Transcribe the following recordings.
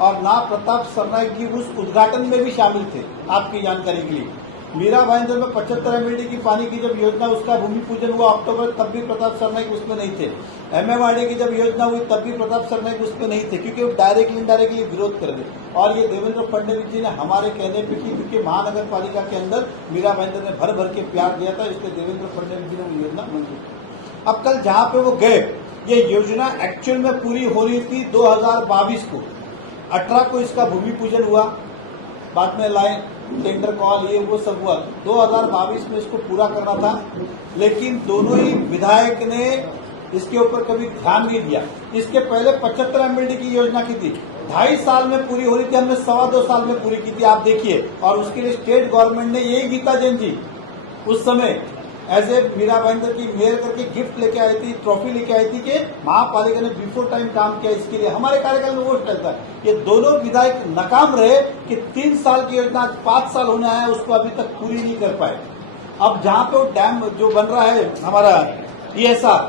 और ना प्रताप सरनाईक जी उस उद्घाटन में भी शामिल थे। आपकी जानकारी के लिए मीरा भाईंदर में 75 एमएलडी की पानी की जब योजना उसका भूमि पूजन हुआ अक्टूबर, तब भी प्रताप सरनाईक उसमें नहीं थे। एमएमआरडी की जब योजना हुई तब भी प्रताप सरनाईक उसमें नहीं थे, क्योंकि वो डायरेक्टली इनडायरेक्टली विरोध कर रहे। और ये देवेंद्र फडणवीस जी ने हमारे कहने पे की, क्योंकि महानगर पालिका के अंदर मीरा भाईंदर ने भर भर के प्यार दिया था, इसलिए देवेंद्र फडणवीस जी ने वो योजना मंजूर की। अब कल जहां पे वो गए, ये योजना एक्चुअल में पूरी हो रही थी 2022 को, 18 को इसका भूमि पूजन हुआ, बाद में लाए टेंडर कॉल, ये वो सब हुआ। 2022 में इसको पूरा करना था, लेकिन दोनों ही विधायक ने इसके ऊपर कभी ध्यान नहीं दिया। इसके पहले 75 एमएलडी की योजना की थी, 2.5 साल में पूरी हो रही थी, हमने 2.25 साल में पूरी की थी, आप देखिए। और उसके लिए स्टेट गवर्नमेंट ने यही गीता जैन जी उस समय एज ए मीरा भाईंदर की मेयर करके गिफ्ट लेके आई थी, ट्रॉफी लेके आई थी कि महापालिका ने बिफोर टाइम काम किया। इसके लिए हमारे कार्यकाल में वो चलता है। ये दोनों विधायक नाकाम रहे कि 3 साल की योजना 5 साल होने आया, उसको अभी तक पूरी नहीं कर पाए। अब जहां पे वो डैम जो बन रहा है हमारा ESR,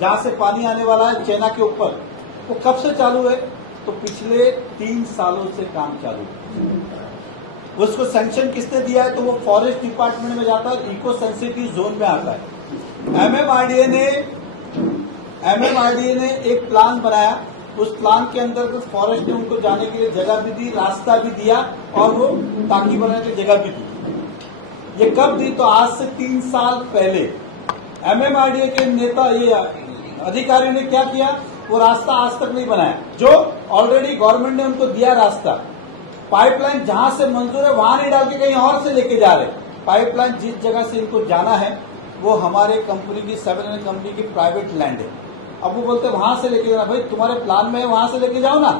जहां से पानी आने वाला है चेना के ऊपर, वो कब से चालू है? तो पिछले 3 सालों से काम चालू है। उसको सैंक्शन किसने दिया है? तो वो फॉरेस्ट डिपार्टमेंट में जाता है, इको सेंसिटिव जोन में आता है। एमएमआरडीए ने एक प्लान बनाया, उस प्लान के अंतर्गत फॉरेस्ट ने उनको जाने के लिए जगह भी दी, रास्ता भी दिया, और वो टाकी बनाने की जगह भी दी। ये कब दी? तो आज से 3 साल पहले एमएमआरडीए के नेता, ये अधिकारियों ने क्या किया? वो रास्ता आज तक नहीं बनाया, जो ऑलरेडी गवर्नमेंट ने उनको दिया रास्ता। पाइपलाइन जहां से मंजूर है वहां नहीं डाल के कहीं और से लेके जा रहे। पाइपलाइन जिस जगह से इनको जाना है वो हमारे कंपनी की 7 कंपनी की प्राइवेट लैंड है। अब वो बोलते वहां से लेके जाना, भाई तुम्हारे प्लान में है वहां से लेके जाओ ना।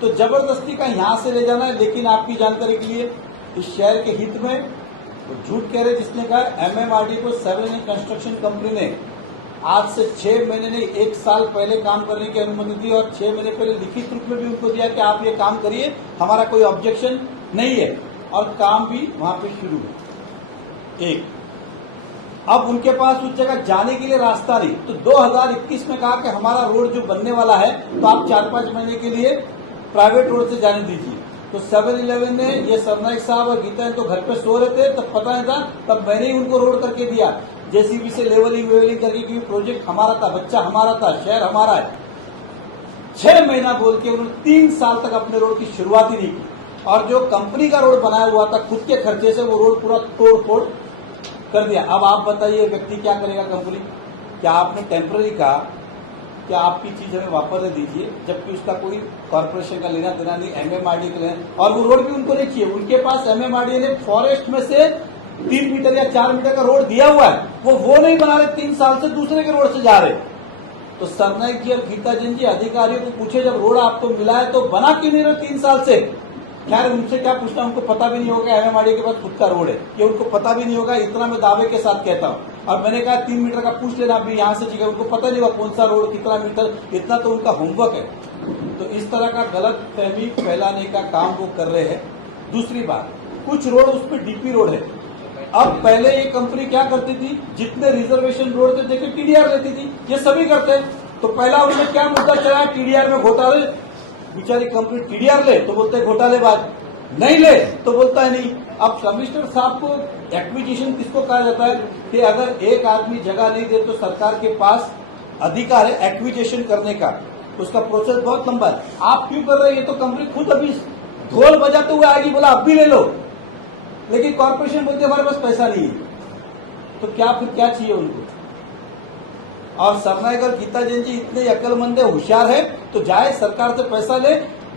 तो जबरदस्ती का यहां से ले जाना है। लेकिन आपकी जानकारी के लिए इस शहर के हित में वो झूठ कह रहे, जिसने कहा एमएमआरडी को 7 कंस्ट्रक्शन कंपनी ने आज से 6 महीने नहीं 1 साल पहले काम करने की अनुमति दी, और 6 महीने पहले लिखित रूप में भी उनको दिया कि आप ये काम करिए, हमारा कोई ऑब्जेक्शन नहीं है, और काम भी वहां पे शुरू है। एक अब उनके पास उस जगह जाने के लिए रास्ता नहीं, तो 2021 में कहा कि हमारा रोड जो बनने वाला है तो आप 4-5 महीने के लिए प्राइवेट रोड से जाने दीजिए। तो 7-11 ने, ये सरनाईक साहब और गीता तो घर पे सो रहे थे, तब पता नहीं था, तब मैंने ही उनको रोड करके दिया, जेसीबी से लेवलिंग करके, क्योंकि प्रोजेक्ट हमारा था, बच्चा हमारा था, शहर हमारा है। 6 महीना बोल के उन्होंने 3 साल तक अपने रोड की शुरुआत ही नहीं की, और जो कंपनी का रोड बनाया हुआ था खुद के खर्चे से, वो रोड पूरा तोड़ फोड़ कर दिया। अब आप बताइए व्यक्ति क्या करेगा? कंपनी क्या आपने टेम्पररी कहा क्या आपकी चीज हमें वापस दे दीजिए, जबकि उसका कोई कॉर्पोरेशन का लेना देना नहीं, एमएमआरडी का लेना, और वो रोड भी उनको नहीं चाहिए। उनके पास एमएमआरडी ने फॉरेस्ट में से 3 मीटर या 4 मीटर का रोड दिया हुआ है, वो नहीं बना रहे, 3 साल से दूसरे के रोड से जा रहे। तो सरनाईक जी और गीता जैन जी अधिकारियों को पूछे, जब रोड आपको मिला है तो बना क्यों नहीं रहे 3 साल से? खैर उनसे क्या पूछना, उनको पता भी नहीं होगा एमएमआरडी के पास खुद का रोड है, ये उनको पता भी नहीं होगा। इतना मैं दावे के साथ कहता हूँ। और मैंने कहा 3 मीटर का पूछ लेना अभी यहाँ से, उनको पता नहीं होगा कौन सा रोड कितना मीटर, इतना तो उनका होमवर्क है। तो इस तरह का गलत फहमी फैलाने का काम वो कर रहे हैं। दूसरी बात, कुछ रोड उस पर डीपी रोड है। अब पहले ये कंपनी क्या करती थी, जितने रिजर्वेशन रोड थे देखिए टीडीआर लेती थी, ये सभी करते हैं। तो पहला उन्होंने क्या मुद्दा चलाया, टीडीआर में घोटाले। बेचारी कंपनी टीडीआर ले तो बोलते हैं घोटालेबाज, नहीं ले तो बोलता है नहीं। अब कमिश्नर साहब को एक्विजिशन किसको कहा जाता है कि अगर एक आदमी जगह नहीं दे तो सरकार के पास अधिकार है एक्विजिशन करने का, उसका प्रोसेस बहुत लंबा है। आप क्यों कर रहे हैं? ये तो कंपनी खुद अभी ढोल बजाते हुए आएगी, बोला अब भी ले लो, लेकिन कॉर्पोरेशन बोलते हमारे पास पैसा नहीं है। तो क्या फिर क्या चाहिए उनको? और सरनाईक और गीता जैन जी इतने अक्लमंद है, होशियार है, तो जाए सरकार से पैसा ले,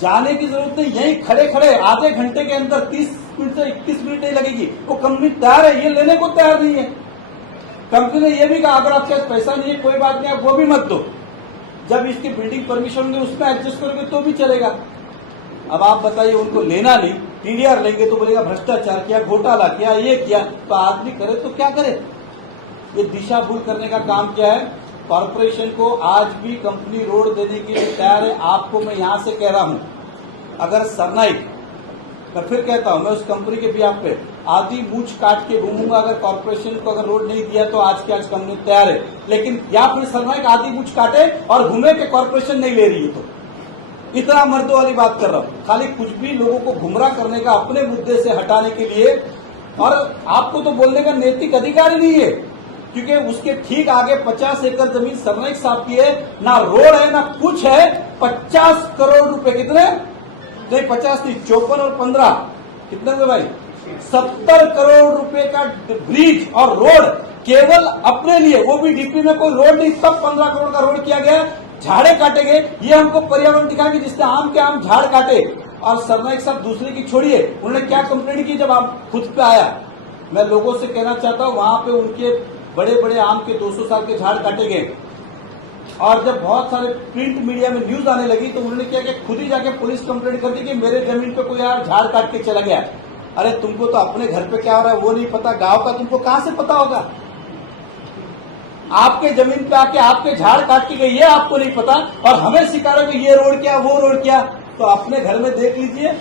जाने की जरूरत नहीं, यहीं खड़े खड़े आधे घंटे के अंदर 30 मिनट से 21 मिनट नहीं लगेगी। वो कंपनी तैयार है, ये लेने को तैयार नहीं है। कंपनी ने यह भी कहा अगर आपके पास पैसा नहीं है कोई बात नहीं, आप वो भी मत दो, जब इसकी बिल्डिंग परमिशन होंगे उसमें एडजस्ट करोगे तो भी चलेगा। अब आप बताइए, उनको लेना नहीं, टीडीआर लेंगे तो बोलेगा भ्रष्टाचार किया, घोटाला किया, ये किया। तो आदमी करे तो क्या करे? ये दिशा भूल करने का काम क्या है? कॉर्पोरेशन को आज भी कंपनी रोड देने के लिए तैयार है। आपको मैं यहां से कह रहा हूं, अगर सरनाईक, मैं फिर कहता हूं, मैं उस कंपनी के बिहाफ पे आधी मूछ काट के घूमूंगा। अगर कॉर्पोरेशन को अगर रोड नहीं दिया तो आज की आज कंपनी तैयार है, लेकिन या फिर सरनाईक आधी मूछ काटे और घूमे कि कॉर्पोरेशन नहीं ले रही है। तो इतना मर्दों वाली बात कर रहा हूं, खाली कुछ भी लोगों को गुमराह करने का, अपने मुद्दे से हटाने के लिए। और आपको तो बोलने का नैतिक अधिकार ही नहीं है, क्योंकि उसके ठीक आगे 50 एकड़ जमीन सरनाईक साहब की है, ना रोड है ना कुछ है। 50 करोड़ रुपए, कितने नहीं 50 नहीं, 54 और 15 कितने हुए भाई, 70 करोड़ रुपए का ब्रिज और रोड केवल अपने लिए, वो भी डीपी में कोई रोड नहीं, तब 15 करोड़ का रोड किया गया। झाड़े काटे गए, ये हमको पर्यावरण दिखाएंगे जिसने आम के आम झाड़ काटे। और सरनाईक साहब दूसरे की छोड़िए, उन्होंने क्या कंप्लेंट की जब आप खुद पे आया। मैं लोगों से कहना चाहता हूं, वहां पे उनके बड़े बड़े आम के 200 साल के झाड़ काटे गए। और जब बहुत सारे प्रिंट मीडिया में न्यूज आने लगी तो उन्होंने क्या कि खुद ही जाके पुलिस कंप्लेंट कर दी कि मेरे जमीन पे कोई यार झाड़ काट के चला गया। अरे तुमको तो अपने घर पे क्या हो रहा है वो नहीं पता, गांव का तुमको कहां से पता होगा। आपके जमीन पे आके आपके झाड़ काट के गई, ये आपको नहीं पता, और हमें सिखा रहे ये रोड क्या वो रोड क्या। तो अपने घर में देख लीजिए।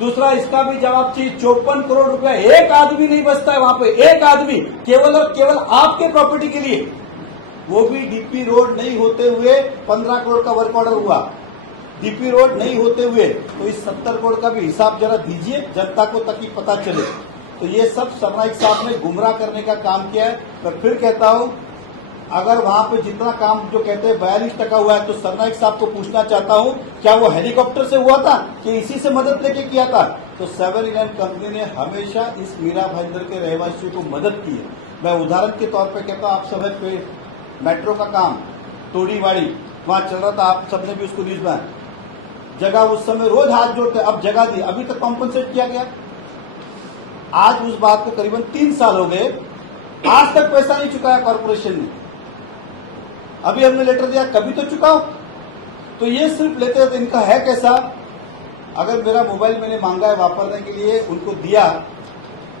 दूसरा इसका भी जवाब चाहिए, 54 करोड़ रुपया एक आदमी नहीं बचता है वहां पे, एक आदमी केवल और केवल आपके प्रॉपर्टी के लिए, वो भी डीपी रोड नहीं होते हुए 15 करोड़ का वर्क ऑर्डर हुआ। डीपी रोड नहीं होते हुए तो इस 70 करोड़ का भी हिसाब जरा दीजिए जनता को, ताकि पता चले। तो ये सब सरनाईक साहब ने गुमराह करने का काम किया है। मैं फिर कहता हूं, अगर वहां पे जितना काम जो कहते हैं 42% हुआ है, तो सरनाईक साहब को पूछना चाहता हूं, क्या वो हेलीकॉप्टर से हुआ था कि इसी से मदद लेके किया था। तो 7-Eleven कंपनी ने हमेशा इस मीरा भाईंदर के रहवासियों को मदद की है। मैं उदाहरण के तौर पे कहता हूं, आप सब पे मेट्रो का काम तोड़ीवाड़ी वहां चल रहा था, आप सबने भी उसको न्यूज में जगह, उस समय रोज हाथ जोड़ते, अब जगह दी, अभी तक कॉम्पनसेट किया गया। आज उस बात को करीबन 3 साल हो गए, आज तक पैसा नहीं चुकाया कॉर्पोरेशन ने। अभी हमने लेटर दिया, कभी तो चुकाओ। तो ये सिर्फ लेते रहते, इनका है कैसा। अगर मेरा मोबाइल मैंने मांगा है वापरने के लिए, उनको दिया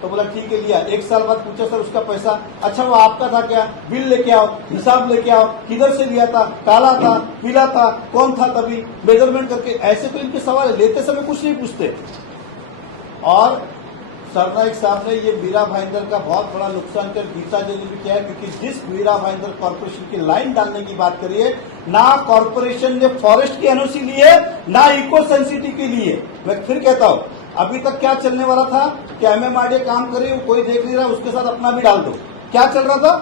तो बोला ठीक है लिया। 1 साल बाद पूछा सर उसका पैसा, अच्छा वो आपका था क्या, बिल लेके आओ, हिसाब लेके आओ, किधर से लिया था, काला था पीला था, कौन था तभी, मेजरमेंट करके। ऐसे तो इनके सवाल है, लेते समय कुछ नहीं पूछते। और सरनाईक साहब ने ये मीरा भाईंदर का बहुत बड़ा नुकसान कर गीता जी ने भी किया है, क्योंकि जिस मीरा भाईंदर कॉर्पोरेशन की लाइन डालने की बात करिए, ना कॉर्पोरेशन ने फॉरेस्ट की एनओसी ली है, ना इको सेंसिटिव के लिए। मैं फिर कहता हूं, अभी तक क्या चलने वाला था कि एमएमआरडीए काम करे, कोई देख नहीं रहा, उसके साथ अपना भी डाल दो। क्या चल रहा था,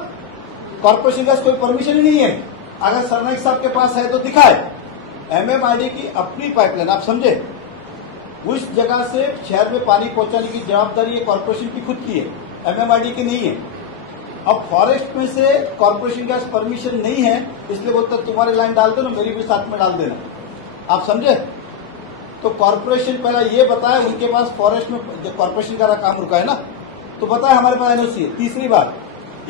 कॉर्पोरेशन का कोई परमिशन ही नहीं है। अगर सरनाईक साहब के पास है तो दिखाए। एमएमआरडीए की अपनी पाइपलाइन, आप समझे, उस जगह से शहर में पानी पहुंचाने की जवाबदारी ये कॉर्पोरेशन की खुद की है, एमएमआरडीए की नहीं है। अब फॉरेस्ट में से कॉर्पोरेशन के पास परमिशन नहीं है, इसलिए बोलता तुम्हारी लाइन डाल दो ना, मेरी भी साथ में डाल देना। आप समझे। तो कॉर्पोरेशन पहला ये बताए, उनके पास फॉरेस्ट में कॉर्पोरेशन का काम रुका है ना, तो बताए हमारे पास एनओसी है। तीसरी बात,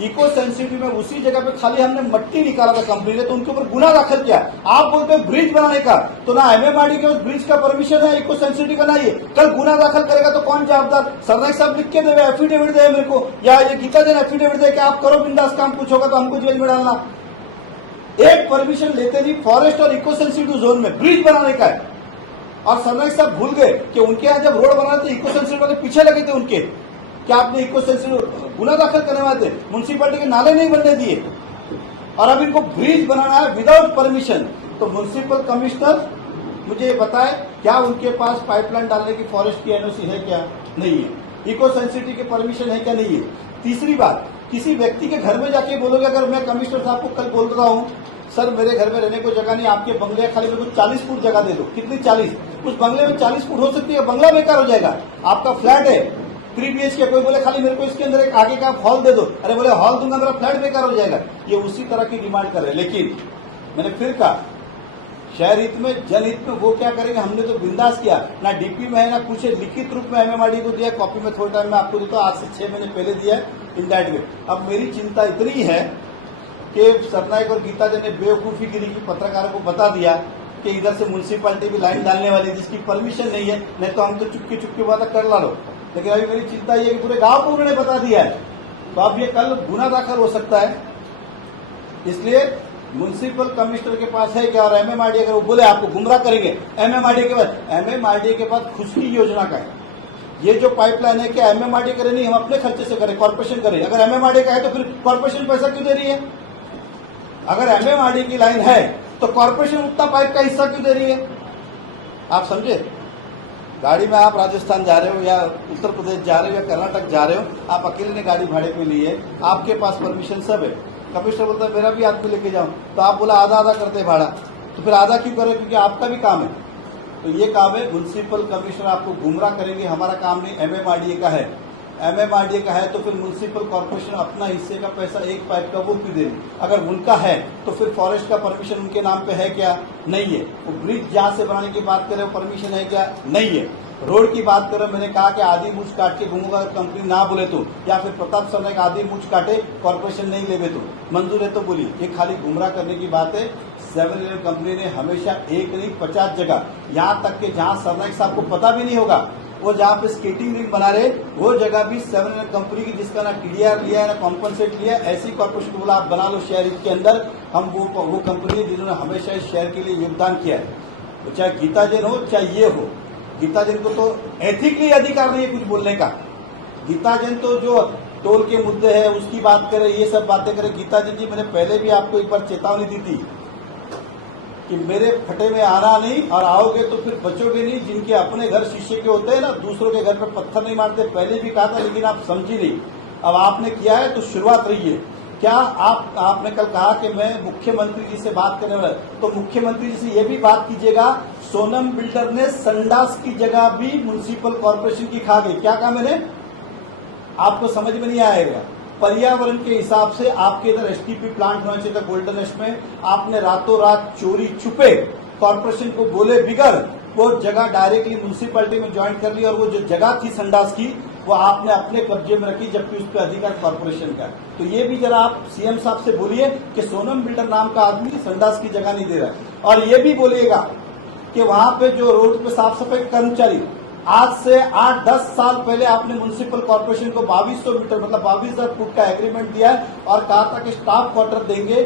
इको सेंसिटिव में उसी जगह पे खाली हमने मट्टी निकाला था कंपनी ने, तो उनके ऊपर गुना दाखिल किया। आप बोलते हैं ब्रिज बनाने का, तो ना एमएमआरडीए के पास ब्रिज का परमिशन है, इको सेंसिटिव का नहीं है। कल गुना दाखिल करेगा तो कौन जवाबदार। सरनाईक साहब लिख के देवे, एफिडेविट दे मेरे को, या ये गीता जी ने एफिडेविट दे कि आप करो बिंदास काम, कुछ होगा तो हमको जेल में डालना। एक परमिशन लेते नहीं फॉरेस्ट और इको सेंसिटिव जोन में ब्रिज बनाने का है। और सरनाईक साहब भूल गए कि उनके यहाँ जब रोड बना थे, इको सेंसिटिव वाले पीछे लगे थे उनके, क्या आपने इको सेंसिटिव गुना दाखिल करने वाले थे, म्युनिसिपैलिटी के नाले नहीं बनने दिए, और अब इनको ब्रिज बनाना है विदाउट परमिशन। तो म्युनिसिपल कमिश्नर मुझे ये बताए, क्या उनके पास पाइपलाइन डालने की फॉरेस्ट की एनओसी है क्या, नहीं है। इको सेंसिटिव की परमिशन है क्या, नहीं है। तीसरी बात, किसी व्यक्ति के घर में जाके बोलोगे, अगर मैं कमिश्नर साहब को कल बोल रहा हूं सर मेरे घर में रहने को जगह नहीं, आपके बंगले खाली मेरे को 40 फुट जगह दे दो, कितनी 40, उस बंगले में 40 फुट हो सकती है, बंगला बेकार हो जाएगा। आपका फ्लैट है 3 BHK, कोई बोले खाली मेरे को इसके अंदर एक आगे का हॉल दे दो, अरे बोले हॉल दूंगा मेरा फ्लैट बेकार हो जाएगा। ये उसी तरह की डिमांड कर रहे हैं। लेकिन मैंने फिर कहा, शहर हित में जनहित में वो क्या करेंगे, हमने तो बिंदास किया, ना डीपी में है ना कुछ है, लिखित रूप में एमएमआरडीए को दिया, कॉपी में थोड़े टाइम में आपको देता हूं, आज से 6 महीने पहले दिया है इन दैट वे। अब मेरी चिंता इतनी है कि सरनाईक और गीता जी ने बेवकूफी गिरी की पत्रकारों को बता दिया कि इधर से म्युनिसिपैलिटी भी लाइन डालने वाली, जिसकी परमिशन नहीं है, नहीं तो हम तो चुपके चुपके बात कर ला लो। लेकिन अभी मेरी चिंता ये है कि पूरे गांव को उन्होंने बता दिया है, तो अब ये कल गुना दाखिल हो सकता है। इसलिए म्युनिसिपल कमिश्नर के पास है क्या, और एमएमआरडीए अगर वो बोले आपको गुमराह करेंगे, एमएमआरडीए के पास खुद की योजना का है। ये जो पाइपलाइन है क्या एमएमआरडीए करे, नहीं हम अपने खर्चे से करें, कॉर्पोरेशन करे। अगर एमएमआरडीए का है तो फिर कॉर्पोरेशन पैसा क्यों दे रही है। अगर एमएमआरडीए की लाइन है तो कॉर्पोरेशन उतना पाइप का हिस्सा क्यों दे रही है। आप समझे? गाड़ी में आप राजस्थान जा रहे हो या उत्तर प्रदेश जा रहे हो या कर्नाटक जा रहे हो, आप अकेले ने गाड़ी भाड़े पे ली है, आपके पास परमिशन सब है। कमिश्नर बोलता है मेरा भी आदमी लेके जाऊं, तो आप बोला आधा आधा करते भाड़ा, तो फिर आधा क्यों करें? क्योंकि आपका भी काम है। तो ये काम है, म्युनिसिपल कमिश्नर आपको गुमराह करेंगे, हमारा काम नहीं, एमएमआरडीए का है। एमएमआरडीए का है तो फिर म्युनिसिपल कॉर्पोरेशन अपना हिस्से का पैसा एक पाइप का वो क्यों देंगे? अगर उनका है तो फिर फॉरेस्ट का परमिशन उनके नाम पे है क्या? नहीं है। वो ब्रिज जहां से बनाने की बात करें वो परमिशन है क्या? नहीं है। रोड की बात करें, मैंने कहा कि आधी मूछ काट के घूमूंगा, कंपनी ना बोले तो, या फिर प्रताप सर ने आधी मूछ काटे कॉर्पोरेशन नहीं लेवे तो मंजूर है तो बोलिए। ये खाली गुमराह करने की बात है। 7-Eleven कंपनी ने हमेशा एक नहीं 50 जगह, यहाँ तक कि जहाँ सरनाइक साहब को पता भी नहीं होगा, वो जहाँ पे स्केटिंग रिंग बना रहे वो जगह भी 7-Eleven कंपनी की, जिसका ना टीडीआर लिया है ना कॉम्पनसेट लिया, ऐसी कॉर्पोरेशन को बोला आप बना लो शहर के अंदर। हम वो कंपनी है जिन्होंने हमेशा इस शहर के लिए योगदान किया है। तो चाहे गीता जैन हो चाहे ये हो, गीता जैन को तो एथिकली अधिकार नहीं है कुछ बोलने का। गीता जैन तो जो टोल के मुद्दे है उसकी बात करे, ये सब बातें करे। गीता जैन जी, मैंने पहले भी आपको एक बार चेतावनी दी थी कि मेरे फटे में आना नहीं, और आओगे तो फिर बचोगे नहीं। जिनके अपने घर शीशे के होते हैं ना, दूसरों के घर पर पत्थर नहीं मारते, पहले भी कहा था लेकिन आप समझी नहीं। अब आपने किया है तो शुरुआत रही है। क्या आपने कल कहा कि मैं मुख्यमंत्री जी से बात करने वाला, तो मुख्यमंत्री जी से ये भी बात कीजिएगा, सोनम बिल्डर ने संडास की जगह भी म्युनिसिपल कॉर्पोरेशन की खा गई। क्या कहा मैंने? आपको समझ में नहीं आएगा। पर्यावरण के हिसाब से आपके इधर एसटीपी प्लांट होना चाहिए था गोल्डन एस्ट में, आपने रातों रात चोरी छुपे कॉर्पोरेशन को बोले बिगर वो जगह डायरेक्टली म्युनिसिपैलिटी में ज्वाइन कर ली, और वो जो जगह थी संडास की वो आपने अपने कब्जे में रखी, जबकि उस पर अधिकार कॉर्पोरेशन का। तो ये भी जरा आप सीएम साहब से बोलिए कि सोनम बिल्डर नाम का आदमी संडास की जगह नहीं दे रहा है। और ये भी बोलिएगा कि वहां पे जो रोड पे साफ सफाई कर्मचारी, आज से 8-10 साल पहले आपने म्युनिसिपल कॉर्पोरेशन को 2200 मीटर मतलब 22,000 फुट का एग्रीमेंट दिया है, और कहा था कि स्टाफ क्वार्टर देंगे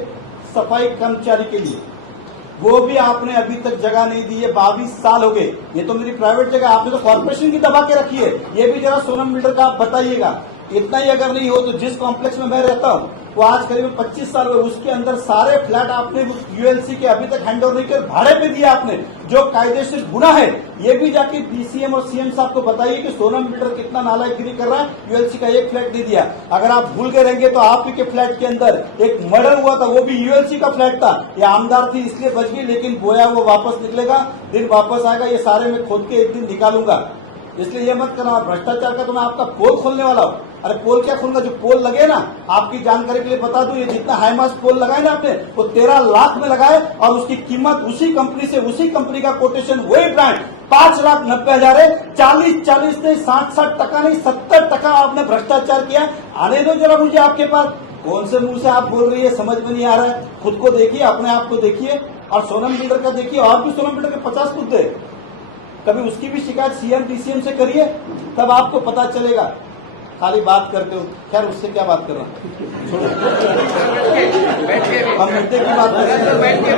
सफाई कर्मचारी के लिए। वो भी आपने अभी तक जगह नहीं दी है। 22 साल हो गए। ये तो मेरी प्राइवेट जगह, आपने तो कॉर्पोरेशन की दबा के रखी है। ये भी जरा सोनम बिल्डर का आप बताइएगा। इतना ही अगर नहीं हो तो जिस कॉम्प्लेक्स में मैं रहता हूँ वो आज करीब 25 साल हुए, उसके अंदर सारे फ्लैट आपने यूएलसी के अभी तक हैंडओवर नहीं कर, भाड़े पे दिया आपने, जो कायदेशीर गुना है। ये भी जाके डीसीएम और सीएम साहब को बताइए कि सोनम बिल्डर कितना नालायकगिरी कर रहा है, यूएलसी का एक फ्लैट नहीं दिया। अगर आप भूल गए रहेंगे तो आप ही के फ्लैट के अंदर एक मर्डर हुआ था, वो भी यूएलसी का फ्लैट था। ये आमदार थी इसलिए बच गई, लेकिन बोया वो वापस निकलेगा, दिन वापस आएगा। ये सारे मैं खोद के एक दिन निकालूंगा, इसलिए ये मत करना। भ्रष्टाचार का तो मैं आपका पोल खोलने वाला हूँ। अरे पोल क्या खोलूंगा, जो पोल लगे ना, आपकी जानकारी के लिए बता दूं, ये जितना हाईमास पोल लगाए ना आपने, वो 13 लाख में लगाए, और उसकी कीमत उसी कंपनी से, उसी कंपनी का कोटेशन, वही ब्रांड 5,90,000 है। 40 नहीं 60 टका नहीं 70 टका आपने भ्रष्टाचार किया। आने दो जरा मुझे आपके पास। कौन से मुंह से आप बोल रही है समझ में नहीं आ रहा है। खुद को देखिए, अपने आप को देखिए, और सोनम बिल्डर का देखिए। और भी सोनम बिल्डर के 50 मुद्दे, कभी उसकी भी शिकायत सीएम डीसीएम से करिए, तब आपको पता चलेगा। खाली बात करते हो, खैर उससे क्या बात कर रहा हूं, छोड़ो। हम मुद्दे की बात कर रहे हैं।